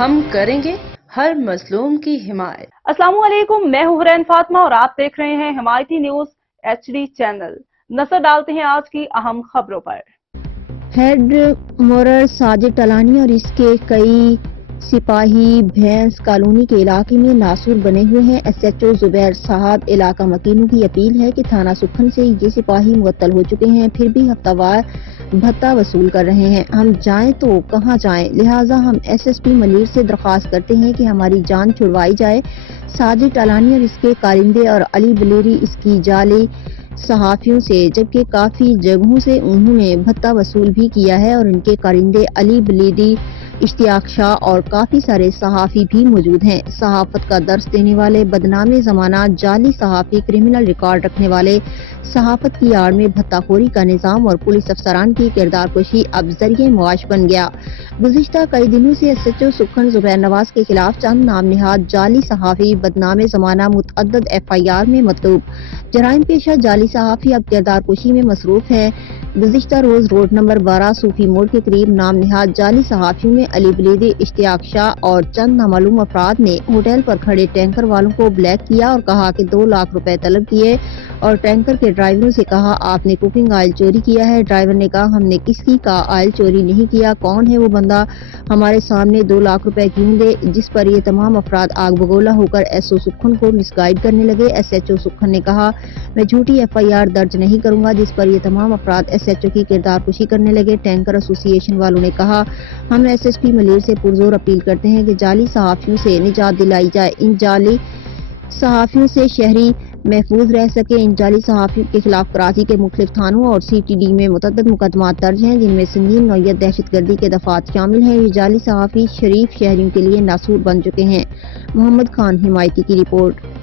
ہم کریں گے ہر مظلوم کی حمایت۔ السلام علیکم، میں ہوں حرین فاطمہ اور آپ دیکھ رہے ہیں حمایتی نیوز HD چینل۔ نظر ڈالتے ہیں آج کی اہم خبروں پر۔ ہیڈ مورر ساجد ٹلانی اور اس کے کئی سپاہی بھینس کالونی کے علاقے میں ناسور بنے ہوئے ہیں۔ SHO زبیر صاحب علاقہ مکینوں کی اپیل ہے کہ تھانہ سکھن سے یہ سپاہی معطل ہو چکے ہیں، پھر بھی ہفتہ وار بھتہ وصول کر رہے ہیں۔ ہم جائیں تو کہاں جائیں، لہٰذا ہم SSP ملیر سے درخواست کرتے ہیں کہ ہماری جان چھڑوائی جائے۔ ساجد ٹلانی اور اس کے کارندے اور علی بلیری اس کی جعلی صحافیوں سے، جبکہ کافی جگہوں سے انہوں نے بھتہ وصول بھی کیا ہے اور ان کے کارندے علی بلیری، اشتیاق شاہ اور کافی سارے صحافی بھی موجود ہیں۔ صحافت کا درس دینے والے بدنام زمانہ جعلی صحافی، کرمنل ریکارڈ رکھنے والے، صحافت کی آڑ میں بھتہ خوری کا نظام اور پولیس افسران کی کردار کشی اب ذریعہ معاش بن گیا۔ گزشتہ کئی دنوں سے SHO سکھن زبیر نواز کے خلاف چند نام نہاد جعلی صحافی بدنام زمانہ متعدد FIR میں مطلوب جرائم پیشہ جعلی صحافی اب کردار کشی میں مصروف ہیں۔ گزشتہ روز روڈ نمبر 12 صوفی موڑ کے قریب نام نہاد جعلی صحافیوں میں علی بلیری، اشتیاق شاہ اور چند نامعلوم افراد نے ہوٹل پر کھڑے ٹینکر والوں کو بلیک کیا اور کہا کہ 2 لاکھ روپے طلب کیے اور ٹینکر کے ڈرائیوروں سے کہا آپ نے کوکنگ آئل چوری کیا ہے۔ ڈرائیور نے کہا ہم نے کسی کا آئل چوری نہیں کیا، کون ہے وہ بندہ، ہمارے سامنے 2 لاکھ روپے کیوں دے، جس پر یہ تمام افراد آگ بگولا ہو کر SO سکھن کو مس گائیڈ کرنے لگے۔ SHO سکھن نے کہا میں جھوٹی FIR درج نہیں کروں گا، جس پر یہ تمام افراد SHO کی کردار کشی کرنے لگے۔ ٹینکر ایسوسی ایشن والوں نے کہا ہم SSP ملیر سے پرزور اپیل کرتے ہیں کہ جعلی صحافیوں سے نجات دلائی جائے، ان جعلی صحافیوں سے شہری محفوظ رہ سکے۔ ان جعلی صحافیوں کے خلاف کراچی کے مختلف تھانوں اور CTD میں متعدد مقدمات درج ہیں، جن میں سنگین نوعیت دہشت گردی کے دفعات شامل ہیں۔ یہ جعلی صحافی شریف شہریوں کے لیے ناسور بن چکے ہیں۔ محمد خان حمایتی کی رپورٹ۔